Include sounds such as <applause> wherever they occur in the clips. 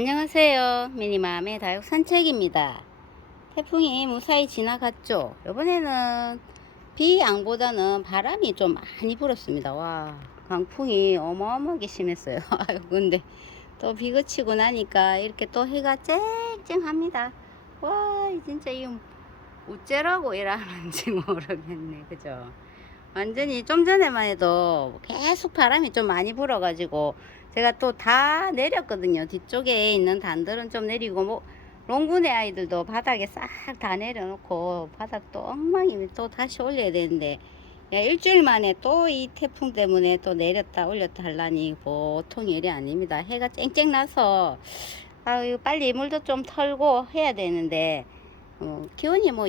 안녕하세요. 미니맘의 다육 산책입니다. 태풍이 무사히 지나갔죠. 이번에는 비 양보다는 바람이 좀 많이 불었습니다. 와, 강풍이 어마어마하게 심했어요. <laughs> 아유, 근데 또 비 그치고 나니까 이렇게 또 해가 쨍쨍합니다. 와, 진짜 이 어째라고 이러는지 <laughs> 모르겠네. 그죠? 완전히 좀 전에만 해도 계속 바람이 좀 많이 불어가지고 제가 또 다 내렸거든요. 뒤쪽에 있는 단들은 좀 내리고 뭐 롱군의 아이들도 바닥에 싹 다 내려놓고 바닥도 엉망이면 또 다시 올려야 되는데 야, 일주일 만에 또 이 태풍 때문에 또 내렸다 올렸다 하려니 보통 일이 아닙니다. 해가 쨍쨍 나서 아유 빨리 물도 좀 털고 해야 되는데 어, 기온이 뭐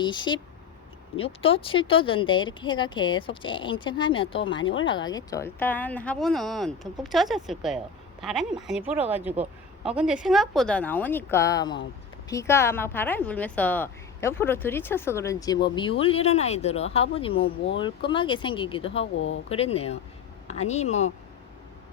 26도 7도던데 이렇게 해가 계속 쨍쨍하면 또 많이 올라가겠죠. 일단 하부는 듬뿍 젖었을 거예요. 바람이 많이 불어가지고 어 근데 생각보다 나오니까 뭐 비가 막 바람이 불면서 옆으로 들이쳐서 그런지 뭐 미울 이런 아이들은 화분이 뭐 몰끔하게 생기기도 하고 그랬네요. 아니 뭐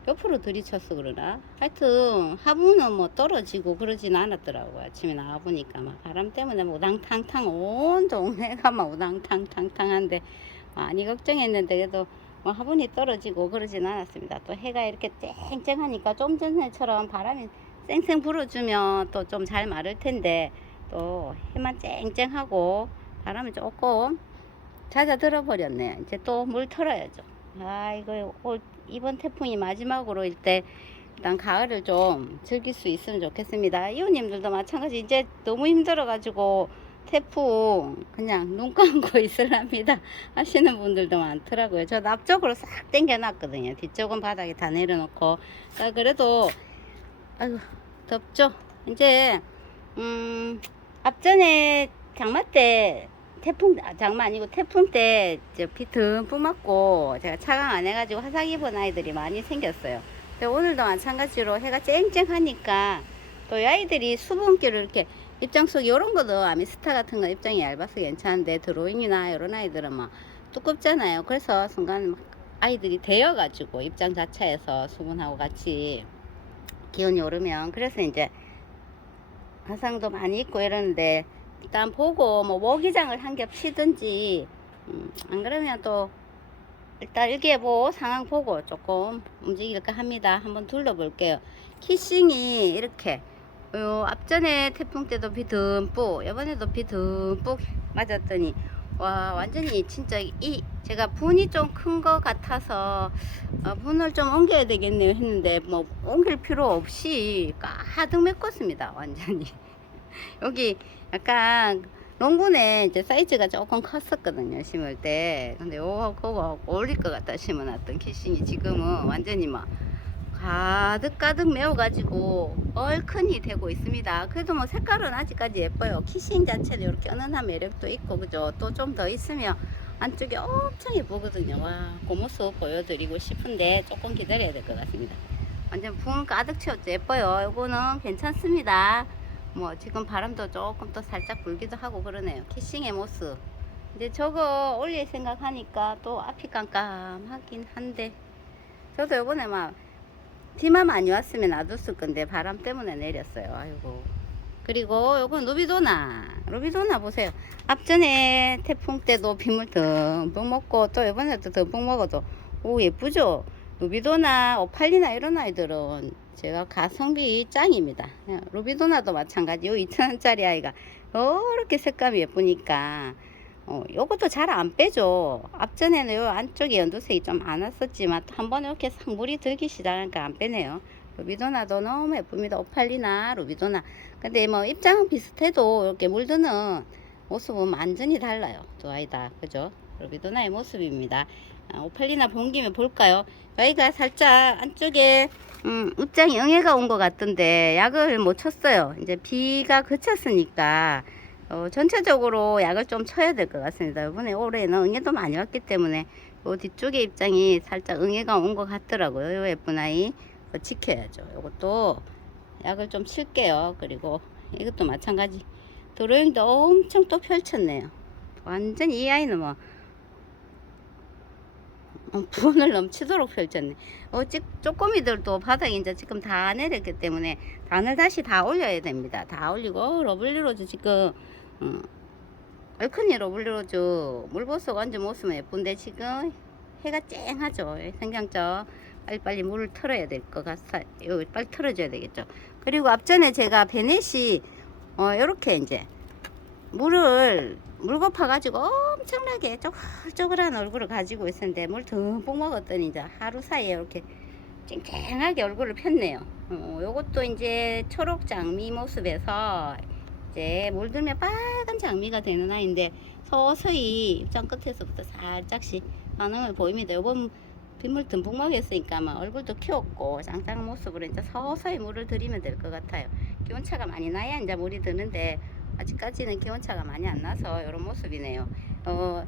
옆으로 들이쳐서 그러나 하여튼 화분은 뭐 떨어지고 그러진 않았더라고요. 아침에 나와보니까 막 바람 때문에 뭐 우당탕탕 온 동네가 막 우당탕탕탕한데 많이 걱정했는데 그래도 뭐 화분이 떨어지고 그러진 않았습니다. 또 해가 이렇게 쨍쨍하니까 좀 전에처럼 바람이 쌩쌩 불어주면 또 좀 잘 마를 텐데 또 해만 쨍쨍하고 바람이 조금 잦아 들어 버렸네요. 이제 또 물 털어야죠. 아 이거 올, 이번 태풍이 마지막으로 일때 일단 가을을 좀 즐길 수 있으면 좋겠습니다. 이웃님들도 마찬가지 이제 너무 힘들어가지고 태풍 그냥 눈 감고 <laughs> 있으랍니다 하시는 분들도 많더라고요. 저 앞쪽으로 싹 당겨놨거든요. 뒤쪽은 바닥에 다 내려놓고 아, 그래도 아유 덥죠. 이제 음 앞전에 장마 때 태풍 아, 장마 아니고 태풍 때 비 듬뿍 맞고 제가 차강 안 해가지고 화상 입은 아이들이 많이 생겼어요. 근데 오늘도 마찬가지로 해가 쨍쨍하니까 또 이 아이들이 수분기를 이렇게 입장 속 이런 거도 아미스타 같은 거 입장이 얇아서 괜찮은데 드로잉이나 이런 아이들은 막 두껍잖아요. 그래서 순간 막 아이들이 데여가지고 입장 자체에서 수분하고 같이 기온이 오르면 그래서 이제 화상도 많이 있고 이러는데 일단 보고 뭐 모기장을 한 겹 치든지 음, 안 그러면 또 일단 일기예보 상황 보고 조금 움직일까 합니다. 한번 둘러볼게요. 키싱이 이렇게 요 앞전에 태풍 때도 비 듬뿍 이번에도 비 듬뿍 맞았더니 와 완전히 진짜 이 제가 분이 좀 큰 것 같아서 어, 분을 좀 옮겨야 되겠네요 했는데 뭐 옮길 필요 없이 가득 메꿨습니다 완전히 여기 약간 농군에 이제 사이즈가 조금 컸었거든요 심을 때 근데 요거 그거 올릴 것 같다 심어놨던 키싱이 지금은 완전히 막 가득 가득 메워가지고 얼큰이 되고 있습니다. 그래도 뭐 색깔은 아직까지 예뻐요. 키싱 자체는 이렇게 은은한 매력도 있고 그죠. 또 좀 더 있으면 안쪽이 엄청 예쁘거든요. 와, 그 모습 보여드리고 싶은데 조금 기다려야 될 것 같습니다. 완전 붕 가득 채웠죠. 예뻐요. 이거는 괜찮습니다. 뭐 지금 바람도 조금 또 살짝 불기도 하고 그러네요. 키싱의 모습. 이제 저거 올릴 생각하니까 또 앞이 깜깜하긴 한데 저도 요번에 막 비만 많이 왔으면 놔뒀을 건데 바람 때문에 내렸어요. 아이고. 그리고 요건 루비도나. 루비도나 보세요. 앞전에 태풍 때도 빗물 듬뿍 먹고 또 이번에도 듬뿍 먹어도 오 예쁘죠? 루비도나 오팔리나 이런 아이들은 제가 가성비 짱입니다. 루비도나도 마찬가지. 요 2,000원짜리 아이가 이렇게 색감이 예쁘니까 어, 요것도 잘 안 빼죠. 앞전에는 요 안쪽에 연두색이 좀 안 왔었지만 또 한 번에 이렇게 싹 물이 들기 시작하니까 안 빼네요. 루비도나도 너무 예쁩니다. 오팔리나, 루비도나. 근데 뭐 입장은 비슷해도 이렇게 물드는 모습은 완전히 달라요. 두 아이 다. 그죠? 루비도나의 모습입니다. 아, 오팔리나 본 김에 볼까요? 여기가 살짝 안쪽에 음, 입장이 응애가 온 것 같던데 약을 못 쳤어요. 이제 비가 그쳤으니까 어, 전체적으로 약을 좀 쳐야 될 것 같습니다. 이번에 올해는 응애도 많이 왔기 때문에 요 뒤쪽에 입장이 살짝 응애가 온 것 같더라고요. 요 예쁜 아이 어, 지켜야죠. 요것도 약을 좀 칠게요. 그리고 이것도 마찬가지. 드로잉도 엄청 또 펼쳤네요. 완전 이 아이는 뭐 어, 분을 넘치도록 펼쳤네. 어, 찌, 쪼꼬미들도 바닥에 이제 지금 다 내렸기 때문에 단을 다시 다 올려야 됩니다. 다 올리고 어, 러블리로즈 지금 어, 얼큰이 러블리로즈 물보석 완전 모습은 예쁜데 지금 해가 쨍하죠. 생장점 빨리빨리 물을 틀어야 될 것 같아요. 빨리 틀어줘야 되겠죠. 그리고 앞전에 제가 베넷이 어, 요렇게 이제 물을 물고 파가지고 엄청나게 쪼글쪼글한 얼굴을 가지고 있었는데 물 듬뿍 먹었더니 이제 하루 사이에 이렇게 쨍쨍하게 얼굴을 폈네요. 어, 요것도 이제 초록 장미 모습에서 이제 물들면 빨간 장미가 되는 아이인데 서서히 입장 끝에서부터 살짝씩 반응을 보입니다. 요번 빗물 듬뿍 먹였으니까 막 얼굴도 키웠고 짱짱한 모습으로 이제 서서히 물을 들이면 될 것 같아요. 기온차가 많이 나야 이제 물이 드는데 아직까지는 기온차가 많이 안 나서 이런 모습이네요. 어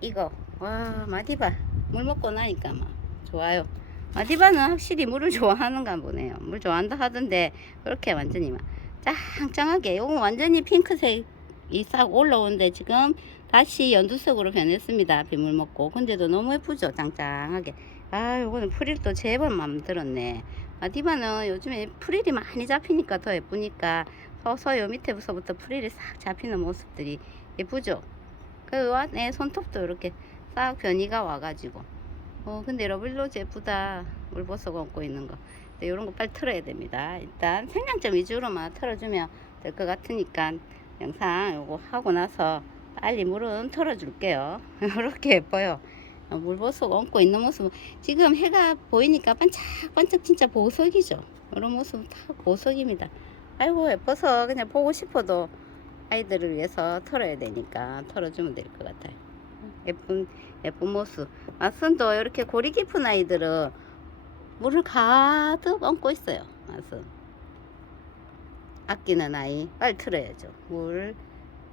이거 와 마디바 물 먹고 나니까 막 좋아요. 마디바는 확실히 물을 좋아하는가 보네요. 물 좋아한다 하던데 그렇게 완전히 막 짱짱하게 요거 완전히 핑크색이 싹 올라오는데 지금 다시 연두색으로 변했습니다. 빗물 먹고 근데도 너무 예쁘죠 짱짱하게. 아 요거는 프릴도 제법 맘 들었네. 마디바는 요즘에 프릴이 많이 잡히니까 더 예쁘니까 서서 요 밑에서부터 프릴이 싹 잡히는 모습들이 예쁘죠. 그 안에 손톱도 이렇게 싹 변이가 와가지고. 어 근데 러블로즈 예쁘다. 물보석 얹고 있는 거. 이런 거 빨리 틀어야 됩니다. 일단 생장점 위주로만 틀어주면 될 것 같으니까 영상 요거 하고 나서 빨리 물은 털어줄게요. <laughs> 이렇게 예뻐요. 어, 물보석 얹고 있는 모습 지금 해가 보이니까 반짝반짝 진짜 보석이죠. 이런 모습 다 보석입니다. 아이고 예뻐서 그냥 보고 싶어도 아이들을 위해서 털어야 되니까 털어주면 될 것 같아요. 예쁜 예쁜 모습. 맞선도 이렇게 고리 깊은 아이들은 물을 가득 얹고 있어요. 맞선. 아끼는 아이 빨리 틀어야죠. 물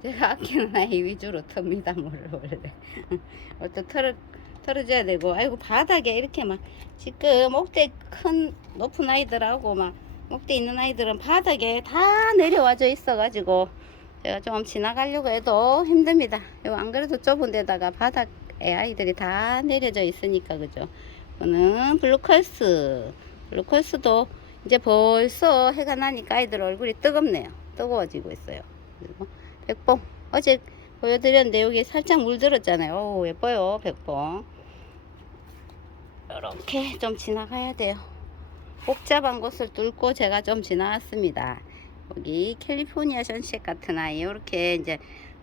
제가 아끼는 아이 위주로 틉니다 물을 원래. <laughs> 어떤 털어 털어줘야 되고 아이고 바닥에 이렇게 막 지금 목대 큰 높은 아이들하고 막 목대 있는 아이들은 바닥에 다 내려와져 있어가지고 제가 좀 지나가려고 해도 힘듭니다. 요 안 그래도 좁은 데다가 바닥에 아이들이 다 내려져 있으니까 그죠. 이거는 블루컬스. 블루컬스도 이제 벌써 해가 나니까 아이들 얼굴이 뜨겁네요. 뜨거워지고 있어요. 그리고 백봉 어제 보여드렸는데 여기 살짝 물들었잖아요. 오 예뻐요 백봉. 이렇게 좀 지나가야 돼요. 복잡한 곳을 뚫고 제가 좀 지나왔습니다. 여기 캘리포니아 션셋 같은 아이 이렇게 이제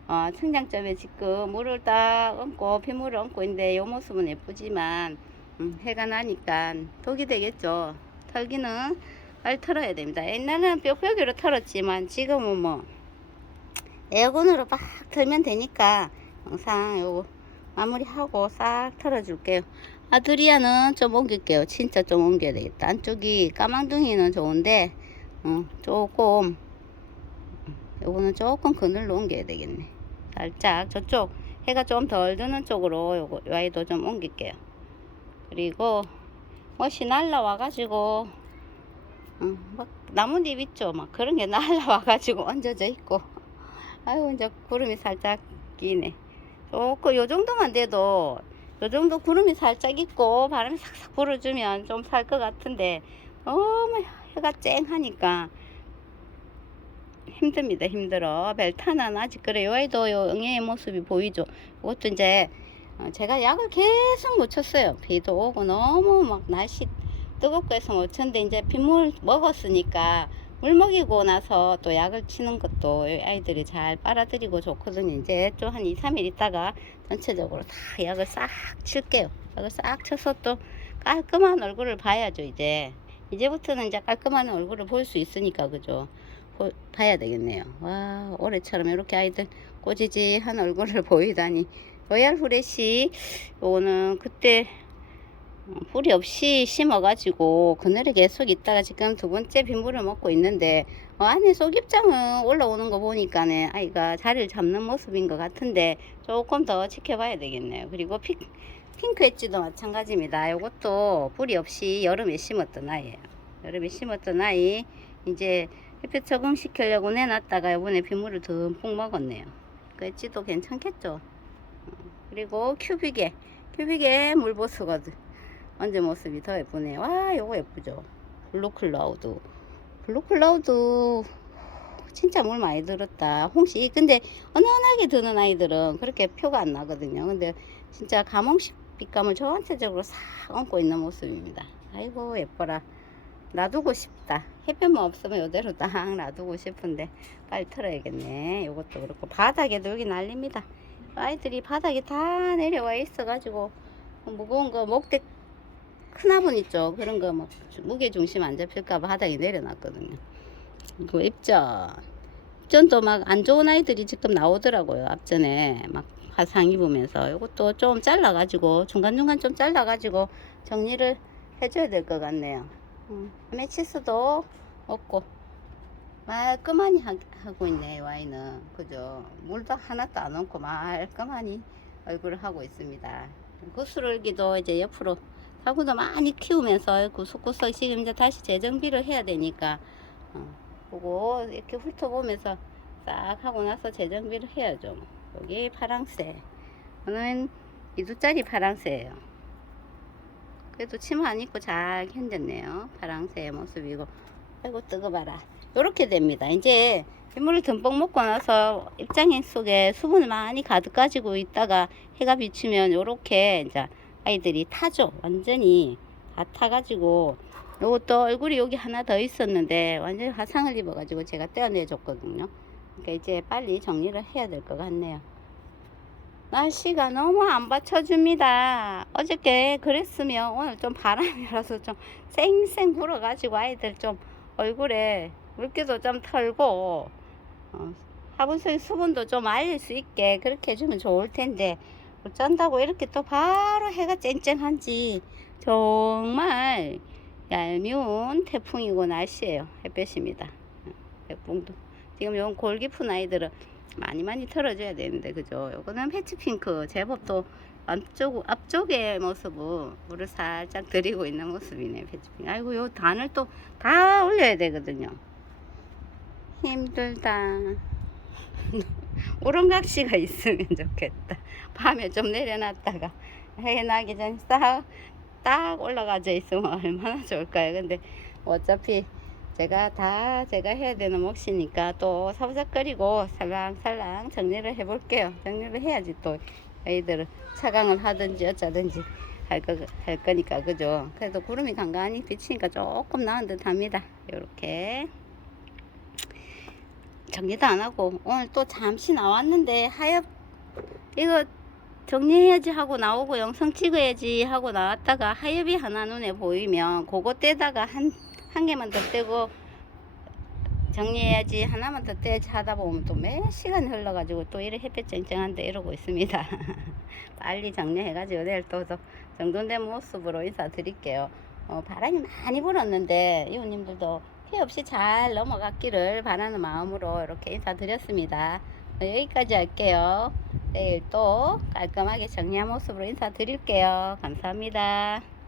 어, 성장점에 지금 물을 딱 얹고 빗물을 얹고 있는데 이 모습은 예쁘지만 음, 해가 나니까 독이 되겠죠. 털기는 빨리 털어야 됩니다. 옛날에는 뾱뾱이로 털었지만 지금은 뭐 에어건으로 막 털면 되니까 영상 요거 마무리하고 싹 털어줄게요. 아두리아는 좀 옮길게요. 진짜 좀 옮겨야 되겠다. 안쪽이 까망둥이는 좋은데 어, 조금 요거는 조금 그늘로 옮겨야 되겠네. 살짝 저쪽 해가 좀 덜 드는 쪽으로 요거 요 아이도 좀 옮길게요. 그리고 멋이 날라와 가지고 어, 막 나뭇잎 있죠. 막 그런 게 <laughs> 날라와 가지고 얹어져 있고 아유 이제 구름이 살짝 끼네. 조금 요 정도만 돼도 요 정도 구름이 살짝 있고 바람이 싹싹 불어주면 좀 살 것 같은데 너무 해가 쨍하니까 힘듭니다 힘들어. 벨타는 아직 그래 요. 아이도 요 응애의 모습이 보이죠? 이것도 이제 어, 제가 약을 계속 못 쳤어요. 비도 오고 너무 막 날씨 뜨겁고 해서 못 쳤는데 이제 빗물 먹었으니까 물 먹이고 나서 또 약을 치는 것도 아이들이 잘 빨아들이고 좋거든요. 이제 좀한 2, 3일 있다가 전체적으로 다 약을 싹 칠게요. 약을 싹 쳐서 또 깔끔한 얼굴을 봐야죠, 이제. 이제부터는 이제 깔끔한 얼굴을 볼 수 있으니까, 그죠? 보, 봐야 되겠네요. 와, 올해처럼 이렇게 아이들 꼬지지한 얼굴을 <laughs> 보이다니. 로얄 후레쉬, 요거는 그때 어, 뿌리 없이 심어가지고 그늘에 계속 있다가 지금 두 번째 빗물을 먹고 있는데 어, 안에 속입장은 올라오는 거 보니까는 아이가 자리를 잡는 모습인 것 같은데 조금 더 지켜봐야 되겠네요. 그리고 피, 핑크 엣지도 마찬가지입니다. 이것도 뿌리 없이 여름에 심었던 아이예요. 여름에 심었던 아이 이제 햇볕 적응시키려고 내놨다가 이번에 빗물을 듬뿍 먹었네요. 그 엣지도 괜찮겠죠. 어, 그리고 큐빅에 큐빅에 물보스거든. 완전 모습이 더 예쁘네. 와, 요거 예쁘죠? 블루 클라우드. 블루 클라우드. 진짜 물 많이 들었다. 홍시. 근데 은은하게 드는 아이들은 그렇게 표가 안 나거든요. 근데 진짜 가몽식 빛감을 전체적으로 싹 얹고 있는 모습입니다. 아이고, 예뻐라. 놔두고 싶다. 햇볕만 없으면 이대로 딱 놔두고 싶은데 빨리 털어야겠네. 이것도 그렇고 바닥에도 여기 난립니다. 아이들이 바닥에 다 내려와 있어가지고 무거운 거 목대 큰 화분 있죠. 그런 거 막 무게 중심 안 잡힐까 봐 바닥에 내려놨거든요. 이거 입전. 입전도 막 안 좋은 아이들이 지금 나오더라고요. 앞전에 막 화상 입으면서 이것도 좀 잘라가지고 중간중간 좀 잘라가지고 정리를 해줘야 될 것 같네요. 음, 아메치스도 없고 말끔하니 하, 하고 있네 와인은 그죠 물도 하나도 안 얹고 말끔하니 얼굴을 하고 있습니다 구슬기도 이제 옆으로 사구도 많이 키우면서 구석구석 지금 이제 다시 재정비를 해야 되니까 어, 보고 이렇게 훑어보면서 싹 하고 나서 재정비를 해야죠 여기 파랑새 저는 2두짜리 파랑새예요 그래도 치마 안 입고 잘 견뎠네요. 파랑새의 모습이고. 아이고, 뜨거봐라. 요렇게 됩니다. 이제 빗물을 듬뿍 먹고 나서 입장액 속에 수분을 많이 가득 가지고 있다가 해가 비치면 요렇게 이제 아이들이 타죠. 완전히 다 타가지고 요것도 얼굴이 여기 하나 더 있었는데 완전히 화상을 입어가지고 제가 떼어내줬거든요. 그러니까 이제 빨리 정리를 해야 될 것 같네요. 날씨가 너무 안 받쳐줍니다. 어저께 그랬으면 오늘 좀 바람이라서 좀 쌩쌩 불어가지고 아이들 좀 얼굴에 물기도 좀 털고 어, 화분속에 수분도 좀 알릴 수 있게 그렇게 해주면 좋을 텐데 어쩐다고 이렇게 또 바로 해가 쨍쨍한지 정말 얄미운 태풍이고 날씨예요. 햇볕입니다. 어, 태풍도. 지금 요골 깊은 아이들은 많이 많이 털어줘야 되는데 그죠? 요거는 패치핑크 제법 또 앞쪽, 앞쪽의 모습은 물을 살짝 들이고 있는 모습이네 패치핑크. 아이고 요 단을 또 다 올려야 되거든요. 힘들다. <laughs> 오른각시가 있으면 좋겠다 밤에 좀 내려놨다가 해 나기 전에 싹 딱 올라가져 있으면 얼마나 좋을까요 근데 어차피 제가 다 제가 해야 되는 몫이니까 또 사부작거리고 살랑살랑 정리를 해볼게요. 정리를 해야지 또 아이들은 차강을 하든지 어쩌든지 할, 거, 할 거니까 그죠. 그래도 구름이 간간히 비치니까 조금 나은 듯 합니다. 요렇게 정리도 안 하고 오늘 또 잠시 나왔는데 하엽 이거 정리해야지 하고 나오고 영상 찍어야지 하고 나왔다가 하엽이 하나 눈에 보이면 그거 떼다가 한 한 개만 더 떼고 정리해야지 하나만 더 떼야지 하다 보면 또 몇 시간이 흘러가지고 또 이래 햇볕 쨍쨍한데 이러고 있습니다. <laughs> 빨리 정리해가지고 내일 또, 또 정돈된 모습으로 인사드릴게요. 어, 바람이 많이 불었는데 이웃님들도 피해 없이 잘 넘어갔기를 바라는 마음으로 이렇게 인사드렸습니다. 어, 여기까지 할게요. 내일 또 깔끔하게 정리한 모습으로 인사드릴게요. 감사합니다